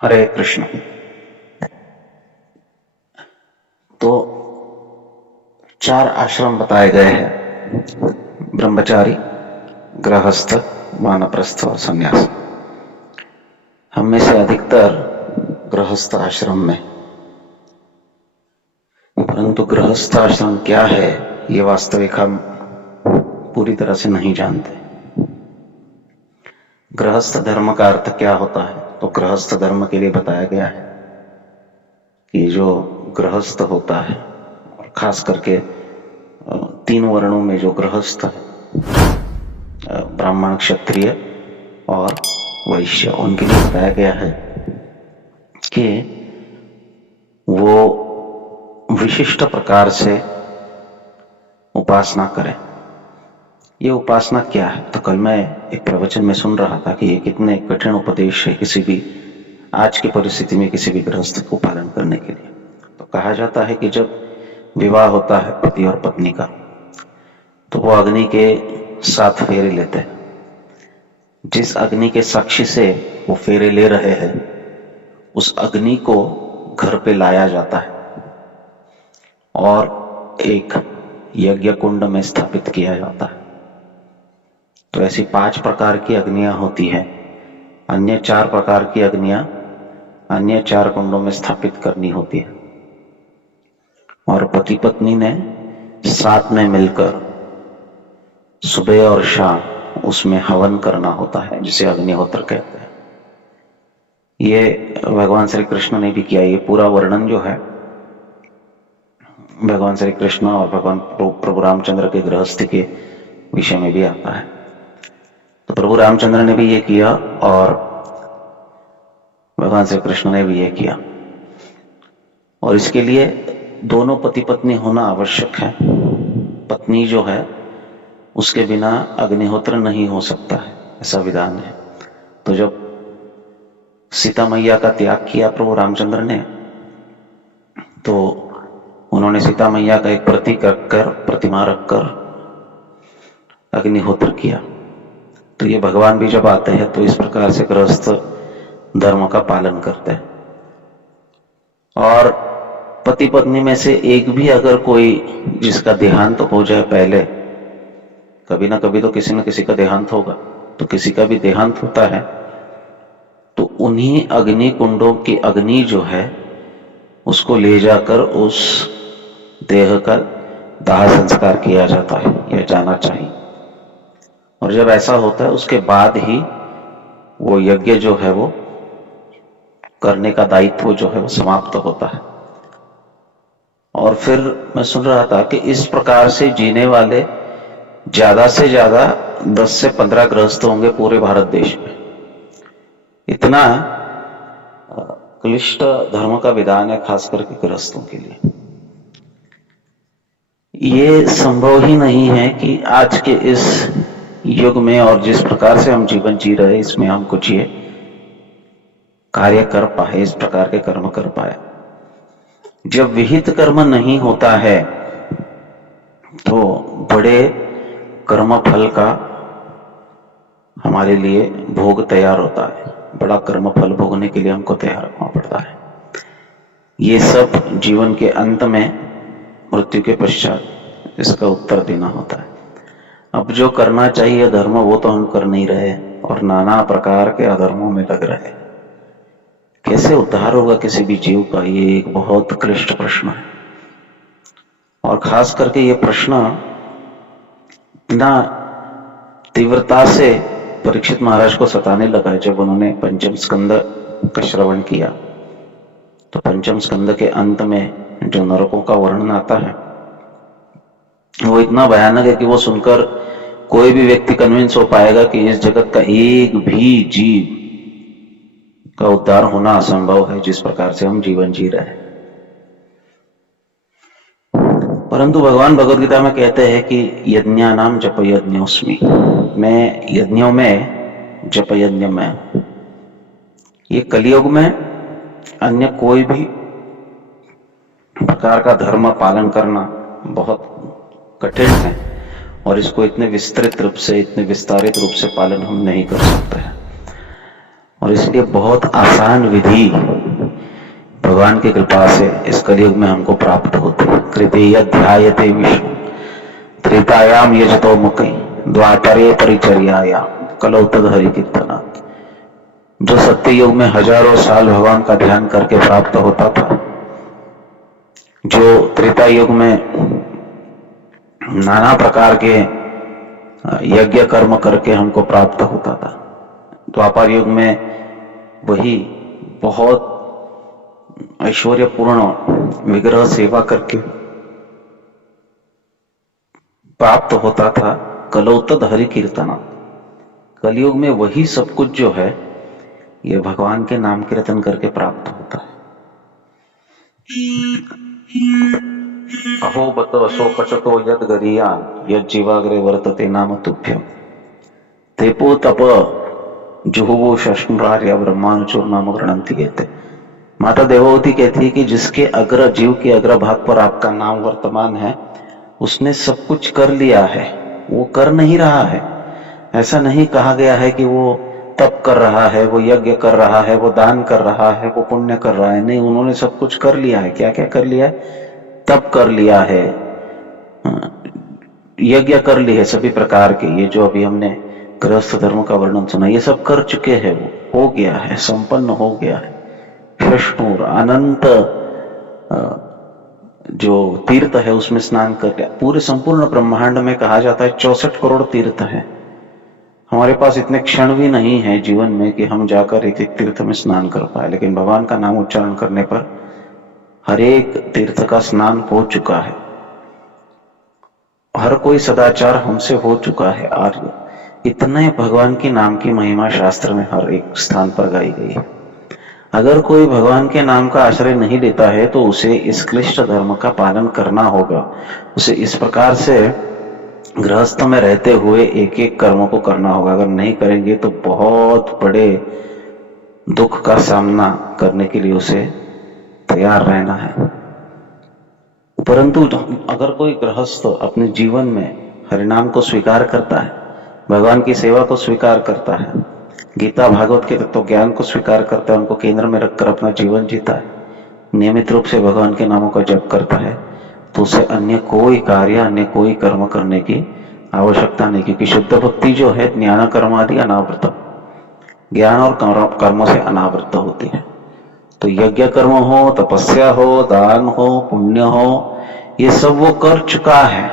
हरे कृष्ण। तो 4 आश्रम बताए गए हैं, ब्रह्मचारी, गृहस्थ, वानप्रस्थ और सन्यासी। हम में से अधिकतर गृहस्थ आश्रम में, परंतु गृहस्थ आश्रम क्या है ये वास्तविक हम पूरी तरह से नहीं जानते। गृहस्थ धर्म का अर्थ क्या होता है, तो गृहस्थ धर्म के लिए बताया गया है कि जो गृहस्थ होता है, और खास करके 3 वर्णों में जो गृहस्थ है, ब्राह्मण, क्षत्रिय और वैश्य, उनके लिए बताया गया है कि वो विशिष्ट प्रकार से उपासना करें। ये उपासना क्या है? तो कल मैं एक प्रवचन में सुन रहा था कि ये कितने कठिन उपदेश है किसी भी आज की परिस्थिति में किसी भी गृहस्थ को पालन करने के लिए। तो कहा जाता है कि जब विवाह होता है पति और पत्नी का, तो वो अग्नि के 7 फेरे लेते हैं। जिस अग्नि के साक्षी से वो फेरे ले रहे हैं, उस अग्नि को घर पे लाया जाता है और एक यज्ञ कुंड में स्थापित किया जाता है। तो ऐसी 5 प्रकार की अग्नियां होती हैं। अन्य 4 प्रकार की अग्नियां अन्य 4 कुंडों में स्थापित करनी होती है, और पति पत्नी ने साथ में मिलकर सुबह और शाम उसमें हवन करना होता है, जिसे अग्निहोत्र कहते हैं। ये भगवान श्री कृष्ण ने भी किया। ये पूरा वर्णन जो है भगवान श्री कृष्ण और भगवान प्रभु रामचंद्र के गृहस्थी के विषय में भी आता है। तो प्रभु रामचंद्र ने भी ये किया और भगवान श्री कृष्ण ने भी ये किया, और इसके लिए दोनों पति पत्नी होना आवश्यक है। पत्नी जो है उसके बिना अग्निहोत्र नहीं हो सकता है, ऐसा विधान है। तो जब सीता मैया का त्याग किया प्रभु रामचंद्र ने, तो उन्होंने सीता मैया का एक प्रतीक रखकर, प्रतिमा रखकर अग्निहोत्र किया। तो ये भगवान भी जब आते हैं तो इस प्रकार से गृहस्थ धर्म का पालन करते हैं। और पति पत्नी में से एक भी अगर कोई जिसका देहांत हो जाए, पहले कभी ना कभी तो किसी न किसी का देहांत होगा, तो किसी का भी देहांत होता है, तो उन्हीं अग्नि कुंडों की अग्नि जो है उसको ले जाकर उस देह का दाह संस्कार किया जाता है, यह जाना चाहिए। और जब ऐसा होता है उसके बाद ही वो यज्ञ जो है वो करने का दायित्व जो है वो समाप्त होता है। और फिर मैं सुन रहा था कि इस प्रकार से जीने वाले ज्यादा से ज्यादा 10 से 15 गृहस्थ होंगे पूरे भारत देश में। इतना क्लिष्ट धर्म का विधान है, खास करके गृहस्थों के लिए। ये संभव ही नहीं है कि आज के इस युग में और जिस प्रकार से हम जीवन जी रहे, इसमें हम कुछ ये कार्य कर पाए, इस प्रकार के कर्म कर पाए। जब विहित कर्म नहीं होता है तो बड़े कर्म फल का हमारे लिए भोग तैयार होता है, बड़ा कर्म फल भोगने के लिए हमको तैयार होना पड़ता है। ये सब जीवन के अंत में, मृत्यु के पश्चात इसका उत्तर देना होता है। अब जो करना चाहिए धर्म वो तो हम कर नहीं रहे, और नाना प्रकार के अधर्मों में लग रहे। कैसे उद्धार होगा किसी भी जीव का, ये एक बहुत क्लिष्ट प्रश्न है। और खास करके ये प्रश्न इतना तीव्रता से परीक्षित महाराज को सताने लगा है जब उन्होंने पंचम स्कंद का श्रवण किया। तो पंचम स्कंद के अंत में जो नरकों का वर्णन आता है वो इतना भयानक है कि वो सुनकर कोई भी व्यक्ति कन्विंस हो पाएगा कि इस जगत का एक भी जीव का उद्धार होना असंभव है, जिस प्रकार से हम जीवन जी रहे हैं। परंतु भगवान भगवद गीता में कहते हैं कि यज्ञानाम जप यज्ञोस्मि, मैं यज्ञों में, जप यज्ञ में। ये कलियुग में अन्य कोई भी प्रकार का धर्म पालन करना बहुत कठिन है, और इसको इतने विस्तृत रूप से, इतने विस्तारित रूप से पालन हम नहीं कर सकते हैं। और इसलिए बहुत आसान विधि भगवान की कृपा से इस कलयुग में हमको प्राप्त होती है। कृतेय ध्यायते विष्णु त्रेतायाम यजतो मुखी द्वापरे परिचर्यायाम कलौ तद हरि कीर्तना। जो सत्य युग में हजारों साल भगवान का ध्यान करके प्राप्त होता था, जो त्रेता युग में नाना प्रकार के यज्ञ कर्म करके हमको प्राप्त होता था, द्वापर युग में वही बहुत ऐश्वर्यपूर्ण विग्रह सेवा करके प्राप्त होता था। कलौ तद हरि कीर्तना। कलयुग में वही सब कुछ जो है ये भगवान के नाम कीर्तन करके प्राप्त होता है। अहो बत असो पचतो यद गरीयान यद जीवाग्रे वर्तते नाम तुभ्यम तेपो तप जुहुवो शश्नुरार्य ब्रह्मानुचोर नाम गृणंति कहते। माता देववती कहती है कि जिसके अग्र जीव के अग्र भाग पर आपका नाम वर्तमान है उसने सब कुछ कर लिया है, वो कर नहीं रहा है। ऐसा नहीं कहा गया है कि वो तप कर रहा है, वो यज्ञ कर रहा है, वो दान कर रहा है, वो पुण्य कर रहा है। नहीं, उन्होंने सब कुछ कर लिया है। क्या क्या कर लिया है? तप कर लिया है, यज्ञ कर ली है सभी प्रकार के। ये जो अभी हमने गृहस्थ धर्म का वर्णन सुना, ये सब कर चुके हैं, वो हो गया है, संपन्न हो गया है। विष्णु अनंत जो तीर्थ है उसमें स्नान कर लिया। पूरे संपूर्ण ब्रह्मांड में कहा जाता है 64 करोड़ तीर्थ है। हमारे पास इतने क्षण भी नहीं है जीवन में कि हम जाकर एक एक तीर्थ में स्नान कर पाए, लेकिन भगवान का नाम उच्चारण करने पर हर एक तीर्थ का स्नान हो चुका है। हर कोई सदाचार हमसे हो चुका है आर्य। इतने भगवान की नाम की महिमा शास्त्र में हर एक स्थान पर गाई गई है। अगर कोई भगवान के नाम का आश्रय नहीं लेता है तो उसे इस क्लिष्ट धर्म का पालन करना होगा। उसे इस प्रकार से गृहस्थ में रहते हुए एक एक कर्मों को करना होगा। अगर नहीं करेंगे तो बहुत बड़े दुख का सामना करने के लिए उसे तैयार रहना है। परंतु अगर कोई गृहस्थ अपने जीवन में हरिनाम को स्वीकार करता है, भगवान की सेवा को स्वीकार करता है, गीता भागवत के तत्व ज्ञान को स्वीकार करता है, उनको केंद्र में रखकर अपना जीवन जीता है, नियमित रूप से भगवान के नामों का जप करता है, तो उसे अन्य कोई कार्य, अन्य कोई कर्म करने की आवश्यकता नहीं। क्योंकि शुद्ध भक्ति जो है ज्ञान कर्मादि अनावृत, ज्ञान और कर्मों से अनावृत होती है। तो यज्ञ कर्म हो, तपस्या हो, दान हो, पुण्य हो, ये सब वो कर चुका है।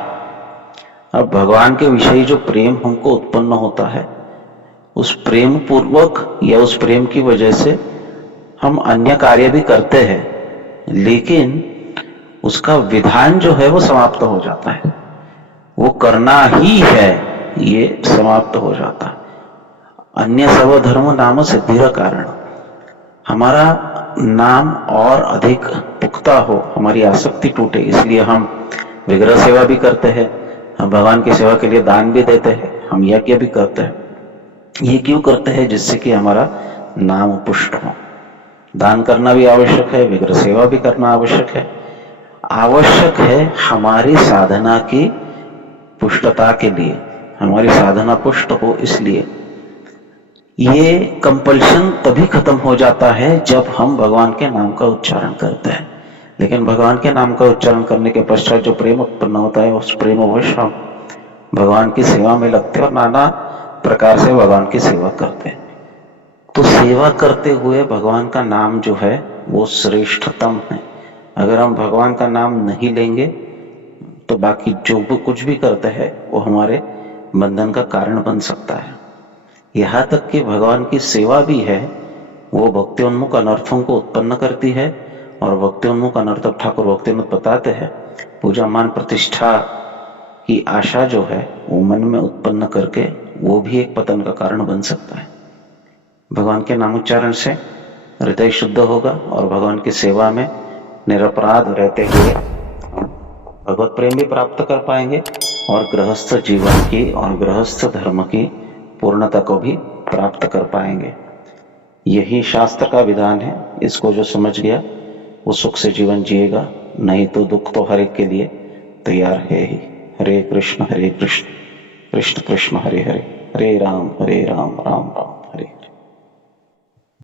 अब भगवान के विषय जो प्रेम हमको उत्पन्न होता है, उस प्रेम पूर्वक या उस प्रेम की वजह से हम अन्य कार्य भी करते हैं, लेकिन उसका विधान जो है वो समाप्त हो जाता है। वो करना ही है, ये समाप्त हो जाता है। अन्य सर्वधर्म नाम सिद्धिर कारण। हमारा नाम और अधिक पुख्ता हो, हमारी आसक्ति टूटे, इसलिए हम विग्रह सेवा भी करते हैं, हम भगवान की सेवा के लिए दान भी देते हैं, हम यज्ञ भी करते हैं। ये क्यों करते हैं? जिससे कि हमारा नाम पुष्ट हो। दान करना भी आवश्यक है, विग्रह सेवा भी करना आवश्यक है। आवश्यक है हमारी साधना की पुष्टता के लिए, हमारी साधना पुष्ट हो। इसलिए ये कंपल्शन तभी खत्म हो जाता है जब हम भगवान के नाम का उच्चारण करते हैं। लेकिन भगवान के नाम का उच्चारण करने के पश्चात जो प्रेम उत्पन्न होता है, उस प्रेमवश हम भगवान की सेवा में लगते हैं और नाना प्रकार से भगवान की सेवा करते हैं। तो सेवा करते हुए भगवान का नाम जो है वो श्रेष्ठतम है। अगर हम भगवान का नाम नहीं लेंगे तो बाकी जो भी कुछ भी करते हैं वो हमारे बंधन का कारण बन सकता है। यहाँ तक कि भगवान की सेवा भी है, वो भक्त्योन्मुख अनर्थों को उत्पन्न करती है। और भक्त्योन्मुख अनर्थ ठाकुर भक्तिनाथ बताते हैं, पूजा मान प्रतिष्ठा की आशा जो है वो मन में उत्पन्न करके वो भी एक पतन का कारण बन सकता है। भगवान के नामोच्चारण से हृदय शुद्ध होगा और भगवान की सेवा में निरपराध रहते हुए भगवत प्रेम भी प्राप्त कर पाएंगे और गृहस्थ जीवन की और गृहस्थ धर्म की पूर्णता को भी प्राप्त कर पाएंगे। यही शास्त्र का विधान है। इसको जो समझ गया वो सुख से जीवन जिएगा, नहीं तो दुख तो हर एक के लिए तैयार है ही। हरे कृष्ण कृष्ण कृष्ण हरे हरे, हरे राम राम राम।